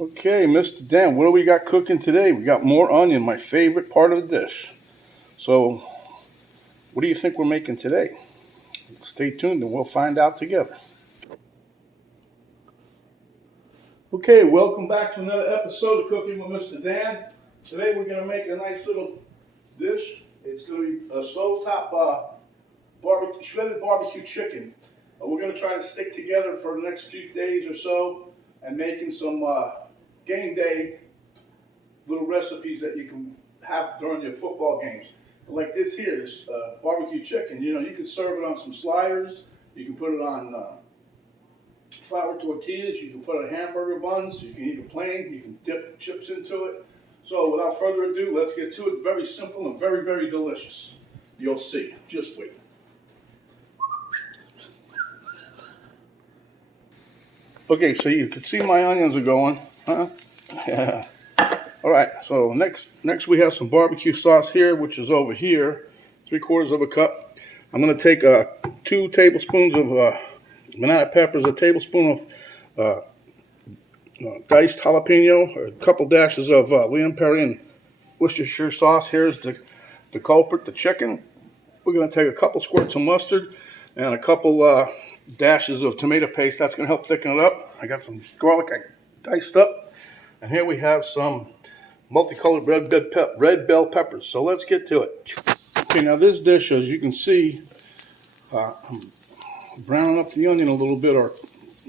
Okay, Mr. Dan, what do we got cooking today? We got more onion, my favorite part of the dish. So, what do you think we're making today? Stay tuned and we'll find out together. Okay, welcome back to another episode of Cooking with Mr. Dan. Today we're going to make a nice little dish. It's going to be a stovetop shredded barbecue chicken. We're going to try to stick together for the next few days or so and making some game day little recipes that you can have during your football games. Like this here, this barbecue chicken. You know, you can serve it on some sliders. You can put it on flour tortillas. You can put it on hamburger buns. You can eat it plain. You can dip chips into it. So without further ado, let's get to it. Very simple and very, very delicious. You'll see. Just wait. Okay, so you can see my onions are going, huh? Yeah. All right, so next we have some barbecue sauce here, which is over here, 3/4 of a cup. I'm going to take 2 tablespoons of banana peppers, a tablespoon of diced jalapeno, a couple dashes of Leon Perry and Worcestershire sauce. Here's the culprit, the chicken. We're going to take a couple squirts of mustard and a couple dashes of tomato paste. That's going to help thicken it up. I got some garlic I diced up. And here we have some multicolored red bell peppers. So let's get to it. Okay, now this dish, as you can see, I'm browning up the onion a little bit, or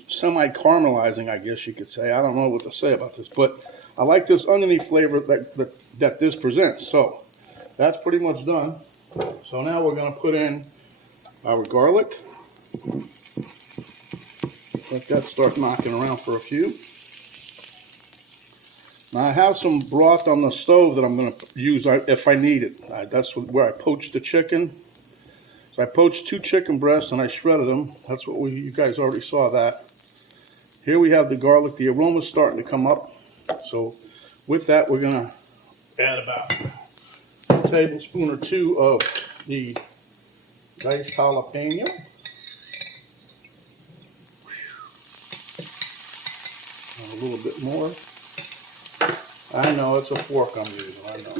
semi-caramelizing, I guess you could say. I don't know what to say about this, but I like this oniony flavor that this presents. So that's pretty much done. So now we're going to put in our garlic. Let that start knocking around for a few. Now I have some broth on the stove that I'm going to use if I need it. That's where I poached the chicken. So I poached 2 chicken breasts and I shredded them. That's what you guys already saw that. Here we have the garlic. The aroma's starting to come up. So with that, we're going to add about a tablespoon or 2 of the diced jalapeno. And a little bit more. I know, it's a fork I'm using, I know.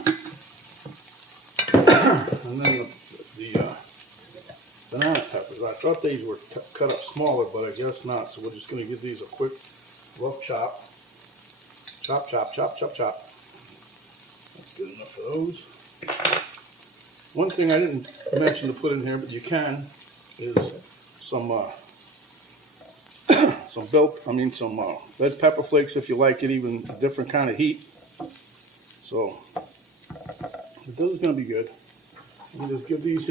And then the banana peppers. I thought these were cut up smaller, but I guess not. So we're just going to give these a quick rough chop. Chop, chop, chop, chop, chop. That's good enough for those. One thing I didn't mention to put in here, but you can, is some some red pepper flakes if you like it, even a different kind of heat. So this is going to be good. You just give these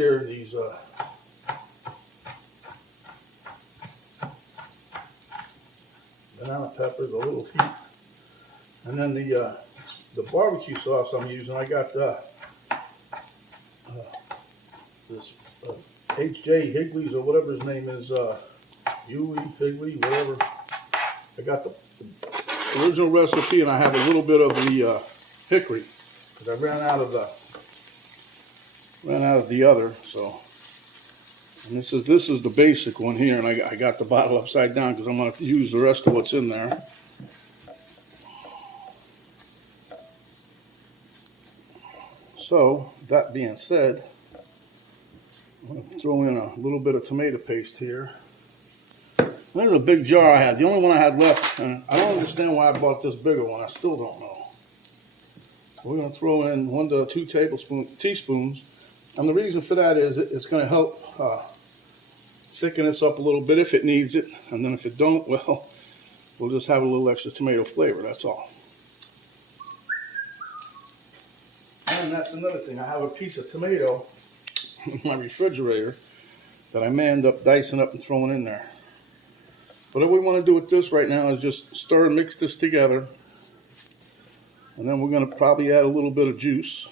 banana peppers a little heat, and then the barbecue sauce I'm using. I got this H.J. Higley's or whatever his name is, Huey, Higley, whatever. I got the original recipe, and I have a little bit of the hickory because I ran out of the other. So, and this is the basic one here, and I got the bottle upside down because I'm going to use the rest of what's in there. So that being said, I'm going to throw in a little bit of tomato paste here. There's a big jar I had, the only one I had left, and I don't understand why I bought this bigger one. I still don't know. We're going to throw in 1 to 2 teaspoons, and the reason for that is it's going to help thicken this up a little bit if it needs it, and then if it don't, well, we'll just have a little extra tomato flavor, that's all. And that's another thing. I have a piece of tomato in my refrigerator that I may end up dicing up and throwing in there. But what we want to do with this right now is just stir and mix this together. And then we're going to probably add a little bit of juice.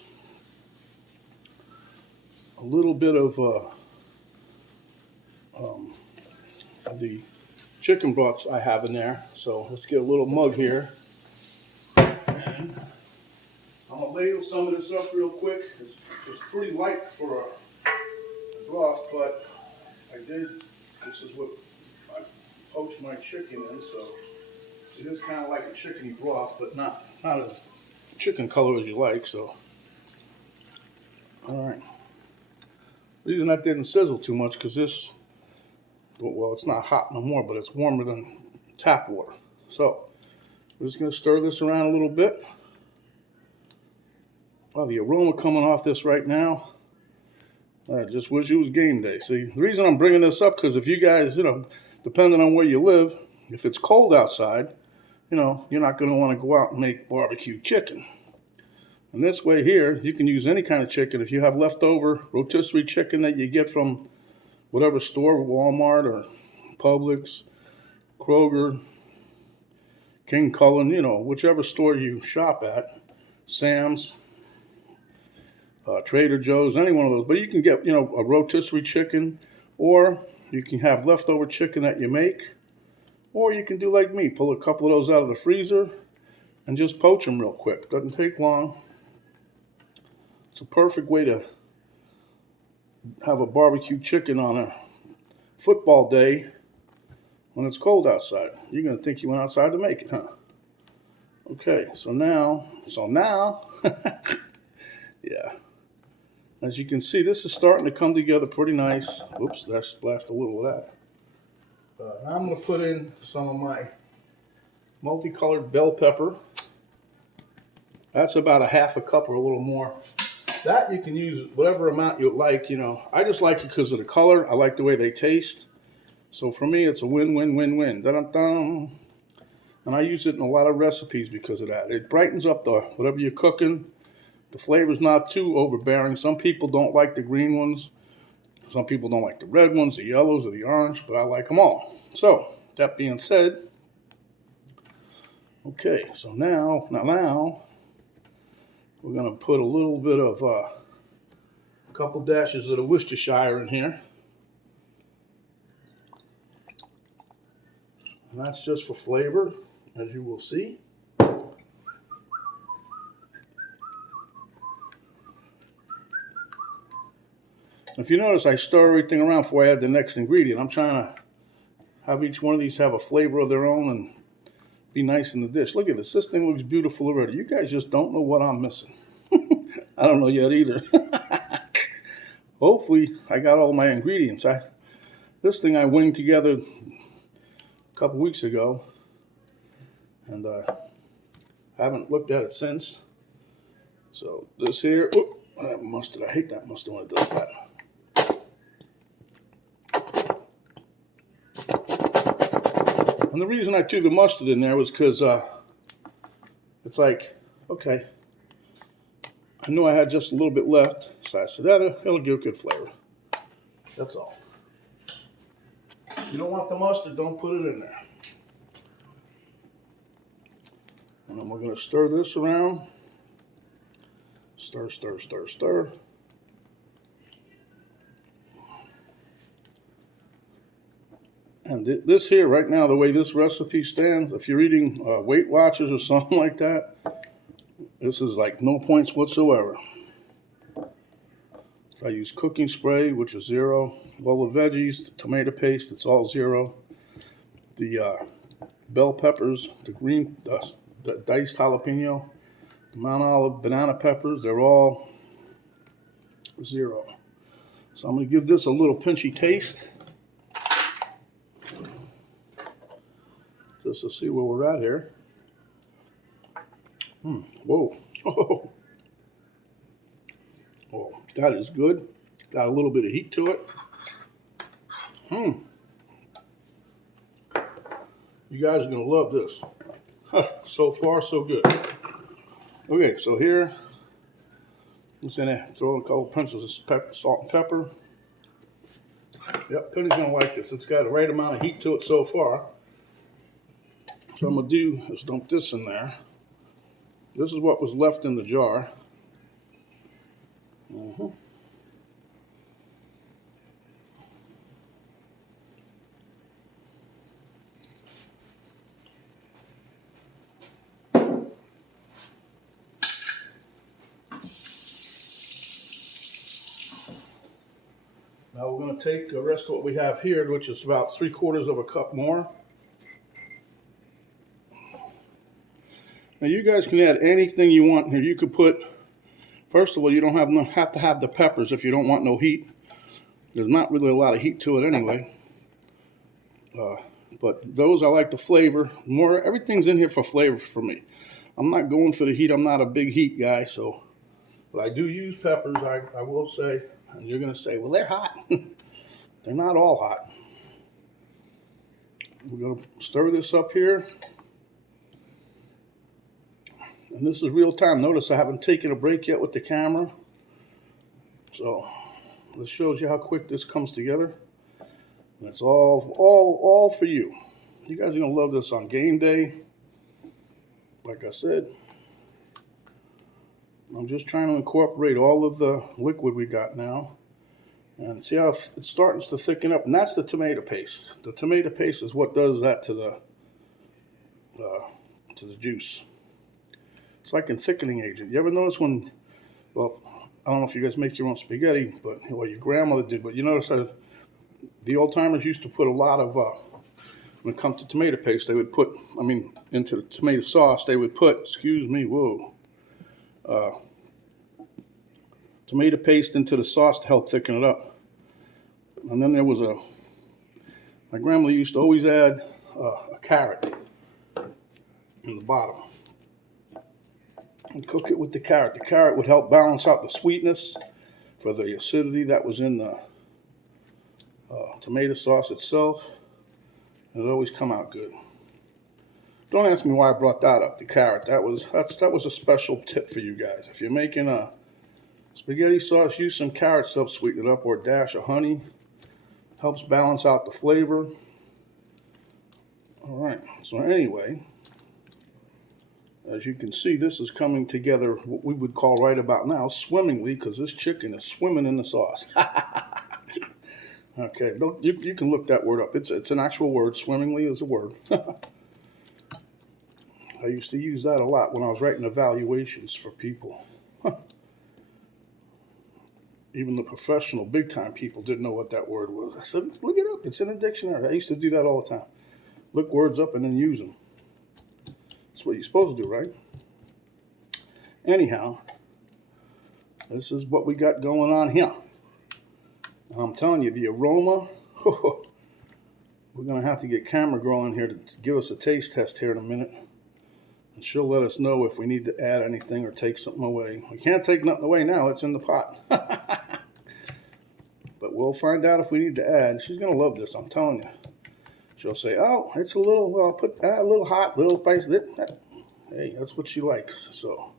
A little bit of the chicken broths I have in there. So let's get a little mug here. And I'm going to ladle some of this up real quick. It's pretty light for a broth, but this is what I poached my chicken in, so It is kind of like a chickeny broth, but not as chicken color as you like. So, all right. The reason that didn't sizzle too much because this, well, it's not hot no more, but it's warmer than tap water. So we're just gonna stir this around a little bit. Well, the aroma coming off this right now, I just wish it was game day. See, the reason I'm bringing this up because if you guys, depending on where you live, if it's cold outside, you're not going to want to go out and make barbecue chicken. And this way here, you can use any kind of chicken. If you have leftover rotisserie chicken that you get from whatever store, Walmart or Publix, Kroger, King Cullen, whichever store you shop at, Sam's, Trader Joe's, any one of those. But you can get, a rotisserie chicken, or you can have leftover chicken that you make, or you can do like me, pull a couple of those out of the freezer and just poach them real quick. Doesn't take long. It's a perfect way to have a barbecue chicken on a football day when it's cold outside. You're going to think you went outside to make it, huh? Okay, so now, yeah. As you can see, this is starting to come together pretty nice. Oops, that splashed a little of that. Now I'm going to put in some of my multicolored bell pepper. That's about a half a cup or a little more. That you can use whatever amount you like, I just like it because of the color. I like the way they taste. So for me, it's a win-win-win-win. Dun-dun-dun. And I use it in a lot of recipes because of that. It brightens up whatever you're cooking. The flavor's not too overbearing. Some people don't like the green ones. Some people don't like the red ones, the yellows, or the orange, but I like them all. So, that being said, okay, so now we're going to put a little bit of a couple dashes of the Worcestershire in here. And that's just for flavor, as you will see. If you notice, I stir everything around before I add the next ingredient. I'm trying to have each one of these have a flavor of their own and be nice in the dish. Look at this. This thing looks beautiful already. You guys just don't know what I'm missing. I don't know yet either. Hopefully, I got all my ingredients. This thing I winged together a couple weeks ago, and I haven't looked at it since. So this here, that mustard. I hate that mustard when it does that. And the reason I threw the mustard in there was because it's like, okay, I knew I had just a little bit left, so I said, that'll give a good flavor. That's all. If you don't want the mustard, don't put it in there. And then we're going to stir this around. Stir, stir, stir, stir. And this here, right now, the way this recipe stands, if you're eating Weight Watchers or something like that, this is like no points whatsoever. I use cooking spray, which is 0. All the veggies, the tomato paste, it's all 0. The bell peppers, the green, the diced jalapeno, the Mount Olive banana peppers, they're all 0. So I'm going to give this a little pinchy taste, just to see where we're at here. Whoa. Oh, that is good. Got a little bit of heat to it. You guys are going to love this. So far, so good. Okay, so here, just in there, throw a couple pinches of salt and pepper. Yep, Penny's going to like this. It's got the right amount of heat to it so far. So I'm going to do is dump this in there. This is what was left in the jar. Now we're going to take the rest of what we have here, which is about 3/4 of a cup more. Now you guys can add anything you want here. You could put, first of all, you don't have to have the peppers if you don't want no heat. There's not really a lot of heat to it anyway. But those I like the flavor more. Everything's in here for flavor for me. I'm not going for the heat. I'm not a big heat guy, so. But I do use peppers, I will say. And you're going to say, well, they're hot. They're not all hot. We're going to stir this up here. And this is real time. Notice I haven't taken a break yet with the camera. So this shows you how quick this comes together. And it's all for you. You guys are going to love this on game day. Like I said, I'm just trying to incorporate all of the liquid we got now. And see how it's starting to thicken up. And that's the tomato paste. The tomato paste is what does that to the juice. It's like a thickening agent. You ever notice when, well, I don't know if you guys make your own spaghetti, but well, your grandmother did, but you notice that the old timers used to put a lot of, when it comes to tomato paste, they would put, into the tomato sauce, they would put, tomato paste into the sauce to help thicken it up. And then there was my grandmother used to always add a carrot in the bottom. And cook it with the carrot. The carrot would help balance out the sweetness for the acidity that was in the tomato sauce itself. And it always come out good. Don't ask me why I brought that up, the carrot. That was a special tip for you guys. If you're making a spaghetti sauce, use some carrots to help sweeten it up, or a dash of honey. Helps balance out the flavor. All right, so anyway, as you can see, this is coming together what we would call right about now swimmingly, because this chicken is swimming in the sauce. Okay, you can look that word up. It's an actual word. Swimmingly is a word. I used to use that a lot when I was writing evaluations for people. Even the professional, big-time people didn't know what that word was. I said, look it up. It's in the dictionary. I used to do that all the time. Look words up and then use them. That's what you're supposed to do, right? Anyhow, this is what we got going on here. I'm telling you, the aroma, we're going to have to get camera girl in here to give us a taste test here in a minute. And she'll let us know if we need to add anything or take something away. We can't take nothing away now. It's in the pot. But we'll find out if we need to add. She's going to love this, I'm telling you. She'll say, oh, it's a little, well, put a little hot, little spicy. Hey, that's what she likes. So,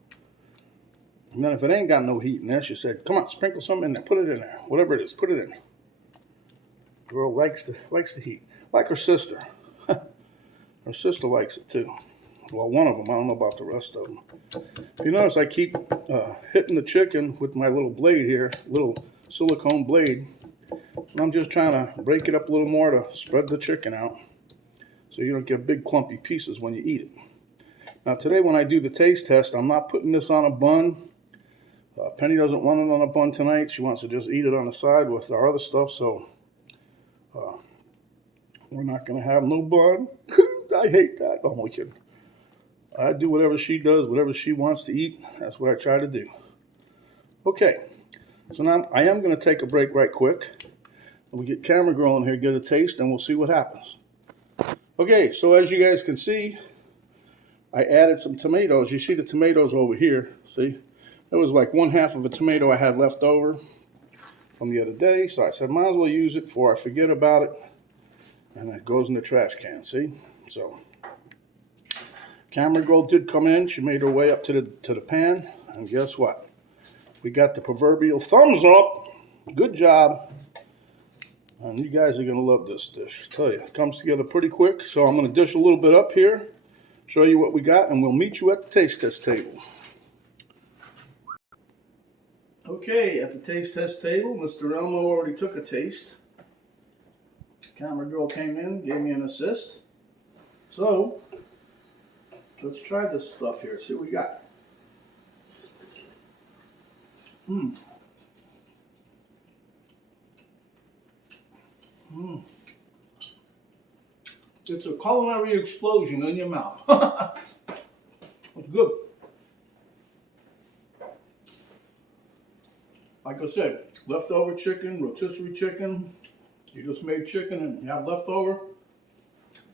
and then if it ain't got no heat in there, she said, come on, sprinkle something in there. Put it in there. Whatever it is, put it in there. Girl likes the heat. Like her sister. Her sister likes it too. Well, one of them. I don't know about the rest of them. You notice I keep hitting the chicken with my little blade here, little silicone blade. And I'm just trying to break it up a little more to spread the chicken out so you don't get big clumpy pieces when you eat it. Now today when I do the taste test, I'm not putting this on a bun. Penny doesn't want it on a bun tonight. She wants to just eat it on the side with our other stuff, so we're not going to have no bun. I hate that. Oh, I'm only kidding. I do whatever she does, whatever she wants to eat. That's what I try to do. Okay, so now I am going to take a break right quick. We'll get camera girl in here, get a taste, and we'll see what happens. Okay, so as you guys can see, I added some tomatoes. You see the tomatoes over here, see? That was like 1/2 of a tomato I had left over from the other day. So I said, might as well use it before I forget about it. And it goes in the trash can, see? So, camera girl did come in. She made her way up to the pan. And guess what? We got the proverbial thumbs up. Good job. And you guys are going to love this dish. I tell you, it comes together pretty quick. So I'm going to dish a little bit up here, show you what we got, and we'll meet you at the taste test table. Okay, at the taste test table, Mr. Elmo already took a taste. Camera girl came in, gave me an assist. So, let's try this stuff here, see what we got. It's a culinary explosion in your mouth. It's good. Like I said, leftover chicken, rotisserie chicken. You just made chicken and you have leftover.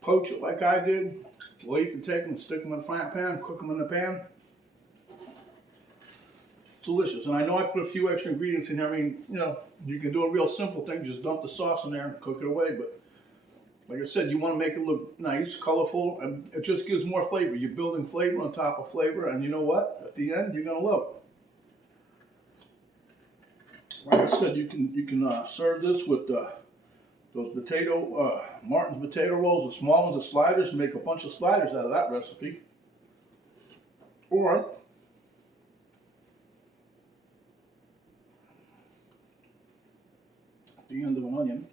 Poach it like I did. Or you can take them and stick them in a frying pan, cook them in the pan. Delicious. And I know I put a few extra ingredients in here. I mean, you know, you can do a real simple thing. Just dump the sauce in there and cook it away. But like I said, you want to make it look nice, colorful, and it just gives more flavor. You're building flavor on top of flavor. And you know what? At the end, you're going to love it. Like I said, you can serve this with those Martin's potato rolls, the small ones, the sliders, and make a bunch of sliders out of that recipe. Or the end of an onion.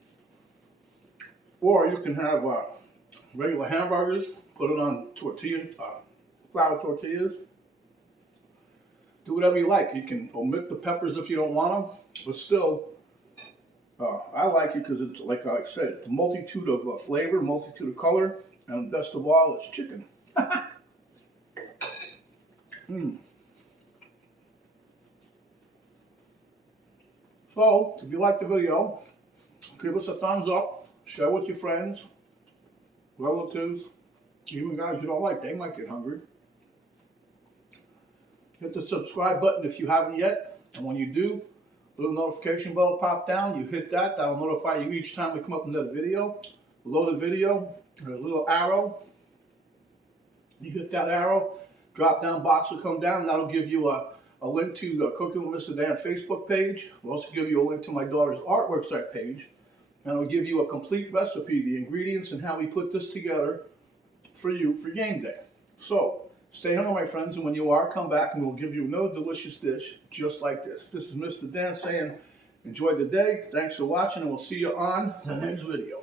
Or you can have regular hamburgers, put it on tortillas, flour tortillas. Do whatever you like. You can omit the peppers if you don't want them, but still, I like it because it's, like I said, it's a multitude of flavor, multitude of color, and best of all, it's chicken. So, if you like the video, give us a thumbs up, share with your friends, relatives, even guys you don't like, they might get hungry. Hit the subscribe button if you haven't yet, and when you do, little notification bell will pop down. You hit that, that'll notify you each time we come up with another video. Below the video, there's a little arrow. You hit that arrow, drop down box will come down, and that'll give you a link to the Cooking with Mr. Dan Facebook page. We'll also give you a link to my daughter's artwork site page, and it'll give you a complete recipe, the ingredients, and how we put this together for you for game day. So, stay hungry, my friends, and when you are, come back and we'll give you another delicious dish just like this. This is Mr. Dan saying, enjoy the day, thanks for watching, and we'll see you on the next video.